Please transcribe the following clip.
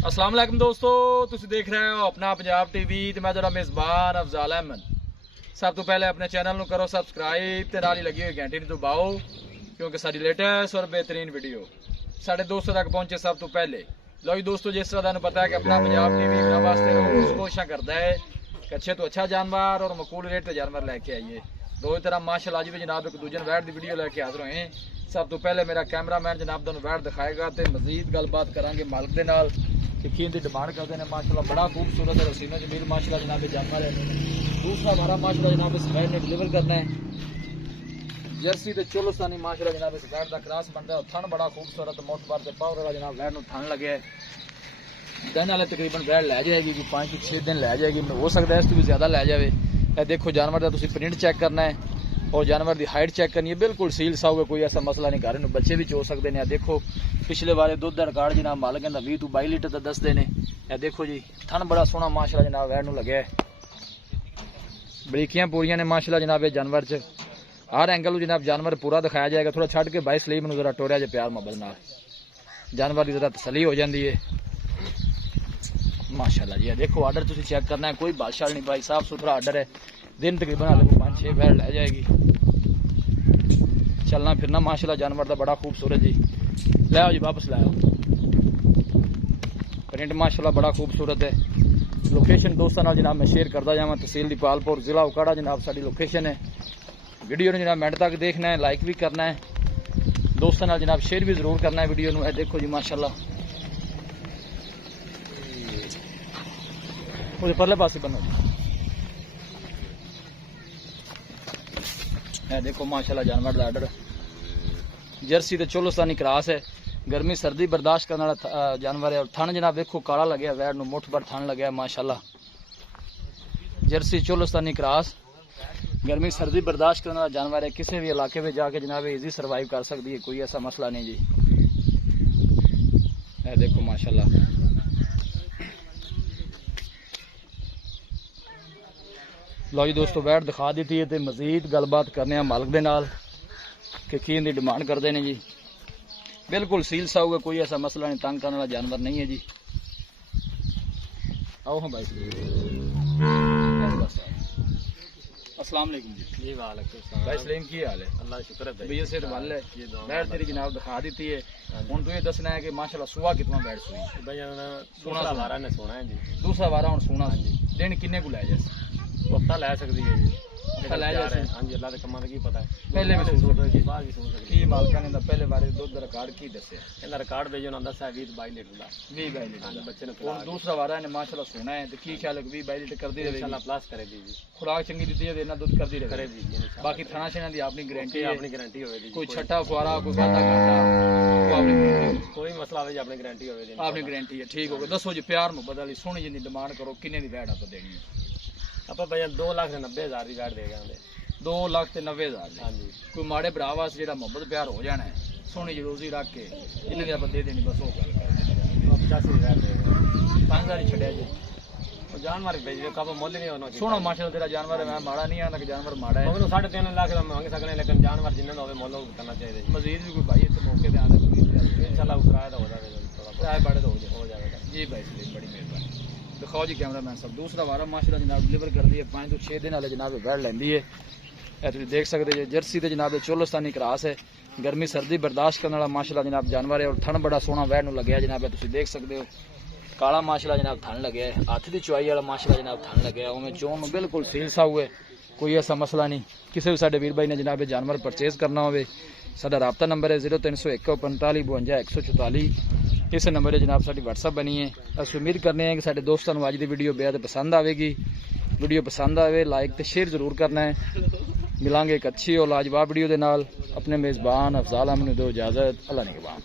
अस्सलाम वालेकुम दोस्तों, तुसी देख रहे हो अपना पंजाब टीवी ते मैं तेरा मेज़बान अफजाल अहमद। सब तो पहले अपने चैनल नू करो सबसक्राइब ते नाल लगी हुई घंटी नू दबाओ क्योंकि साडी लेटेस्ट और बेहतरीन वीडियो साढ़े दोस्तों तक पहुंचे सब तो पहले। लो जी दोस्तों, जिस तरह तुहानू पता है कि अपना पंजाब टीवी मेरे वास्ते रोज़ कोशिश करता है कि अच्छे तो अच्छा जानवर और मकूल रेट ते जानवर लैके आइए। रोज़ तरह माशाअल्लाह अज भी जनाब एक दूजे वैट की वीडियो लैके हाजिर होए। सब तो पहले मेरा कैमरामैन जनाब तुहानू वैट दिखाएगा तो मजीद गलबात करांगे मालिक दे नाल। यकीन की डिमांड करते हैं माशाल्लाह, बड़ा खूबसूरत है रसीना जमील माशाल्लाह जनाब जानवर है। दूसरा हमारा माशाल्लाह जनाब इस वैट ने डिलीवर करना है जर्सी ते चोलोस्तानी माशाल्लाह जनाब इस वैट का क्रॉस बनता है। थन बड़ा खूबसूरत मोटबार से पावर वाला जनाब वैट नूं थन लगे है। दिन वाले तकरीबन वैट लै जाएगी कि 5 से 6 दिन लै जाएगी, हो सकता है इस तो भी ज्यादा लै जाए। यह देखो जानवर का तुसीं प्रिंट चेक करना है और जानवर की हाइट चेक करनी है, बिल्कुल सील सा होगा, कोई ऐसा मसला नहीं। घर में बच्चे भी चो सकते हैं। देखो पिछले बारे दुध का रिकॉर्ड जनाब मालिक कहता 20 to 22 लीटर का दसते हैं। यह देखो जी थन बड़ा सोहना माशाल्लाह जनाब वैट नूं लगे है। बरीकियां पूरियां ने माशाल्लाह जनाब ये जानवर च हर एंगल जनाब जानवर पूरा दिखाया जाएगा। थोड़ा छड़ के 22 स्लीप में जरा टोरिया जो प्यार मोहब्बत नाल जानवर की जरा तसली हो जाती है माशाल्लाह जी। देखो आर्डर तुम चेक करना है, कोई बादशाह नहीं भाई, साफ सुथरा आर्डर है। दिन तकरीबन हाले 5-6 वैट लै जाएगी। चलना फिरना माशाल्लाह जानवर का बड़ा खूबसूरत जी। लै आओ जी वापस लै आओ। प्रिंट माशाल्लाह बड़ा खूबसूरत है। लोकेशन दोस्तों नाल जनाब मैं शेयर करता जावा। तहसील दीपालपुर जिला उकाड़ा जनाब साड़ी लोकेशन है। वीडियो ने जनाब मिनट तक देखना है, लाइक भी करना है, दोस्तों नाल जनाब शेयर भी जरूर करना है वीडियो नूं। देखो जी माशाल्लाह वो परले पासे बनो जी। देखो माशाल्लाह जानवर का आर्डर जर्सी ते चोलोस्तानी क्रॉस है। गर्मी सर्दी बर्दाश्त करने वाला जानवर है। और थन जनाब देखो काला लगे वैट नूं मुठ भर थन लगे माशाल्लाह। जर्सी चोलोस्तानी क्रॉस गर्मी सर्दी बर्दाश्त करने वाला जानवर है। किसी भी इलाके में जाके जनाब इजी सर्वाइव कर सकती है, कोई ऐसा मसला नहीं जी। देखो माशाल्लाह लो जी दोस्तों वैट दिखा दी है। तो मजीद गलबात करने मालिक दे नाल कि की डिमांड करते हैं जी। बिल्कुल सील सा होगा, कोई ऐसा मसला नहीं, तंग करने वाला जानवर नहीं है जी। आओ हाँ भाई। अस्सलाम वालेकुम जी। वालेकुम भाई सलीम की हाल है? अल्लाह शुक्र है भाई सेहत वाले है। वैट तेरी जनाब दिखा दी है। हुण तू ये दसना है कि माशाल्लाह सुबह कितना वैट सुई भाई? दूसरा वारा ने सोना है जी। दूसरा वारा हुण सोना है जी। दिन किन्ने को लै जाए? हफ्ता लै सकती है जी। हफ्ता लै जाए हाँ जी। अल्लाह के कमां दा की पता है, पहले भी सूं सकदी है, बाद भी सूं सकदी है। मालका ने पहले बारे दुध दा रिकॉर्ड की दस्या? इहदा रिकॉर्ड भेजो ना, दस्या 20-22 लीटर दा। 20-22 लीटर बच्चे ने। और दूसरा वारा ने माशाल्लाह सोना है। तो की ख्याल है 20-22 लीटर कर दी रहे इंशाल्लाह प्लस करे दी जी। खुराक चंगी दी है, इतना दूध कर दी रहे करे दी। बाकी थाना छना दी अपनी गारंटी है, अपनी गारंटी होवे दी। कोई छट्टा फुआरा कोई वादा घाटा कोई मसला होवे जी, अपनी गारंटी होवे दी। अपनी गारंटी है। ठीक हो गया। दसो जी प्यार मुहब्बत वाली सोहनी जी डिमांड करो, किन्ने दी वैट आप देनी है? आप भैया 2,90,000 की वैट देगा। 2,90,000 हाँ जी। कोई माड़े भरा वास्ते जो मुहब्बत प्यार हो जाना है, सोहनी जी रोजी रख के इन्हें आप दे देनी, बस वो गल कर 85 वैट देगा। 5,000 ही छड्या जी। जानवर भेज का मुल नहीं होना। सोहना माशाल्लाह तेरा जानवर है। मैं माड़ा नहीं आंदा कि जानवर माड़ा है। 3.5 लाख का मांग सकने, लेकिन जानवर जिन्ना होवे मुल करना चाहिए। मजीद भी कोई भाई इस मौके पे आंदा इंशाल्लाह किराया तो हो जाएगा, थोड़ा किराया बड़े तो हो जाएगा जी भाई। बड़ी मेहरबानी। दिखाओ जी कैमरा मैन सब। दूसरा वारा माशाल्लाह जनाब डिलीवर कर दी है। 5 to 6 दिन वाले जनाब वैट लैंदी है। तुम देख सकते हो जर्सी तो जनाब चोलोस्तानी क्रॉस है। गर्मी सर्दी बर्दाश्त करने वाला माशाल्लाह जनाब जानवर है। और थन बड़ा सोहना वैट नूं लगे जनाब, तुम देख सकते हो काला माशाल्लाह जनाब थन लगे है। हाथ की चुआई वाला माशाल्लाह जनाब थन लगे है। उमें चोन में बिल्कुल सील सा हुए, कोई ऐसा मसला नहीं। किसी भी साडे वीर भाई ने जनाब जानवर परचेज करना हो, साडा राबता नंबर है 0301 45 52 144। इस नंबर है जनाब साडी व्हाट्सअप बनी है। अस उम्मीद करने हैं कि साडे दोस्तों को अज की वीडियो बेहद पसंद आएगी। वीडियो पसंद आए लाइक तो शेयर जरूर करना है। मिलांगे एक अच्छी और लाजवाब वीडियो के नाल। अपने मेज़बान अफजाल अहमद नूं दो इजाज़त। अल्लाह निगहबान।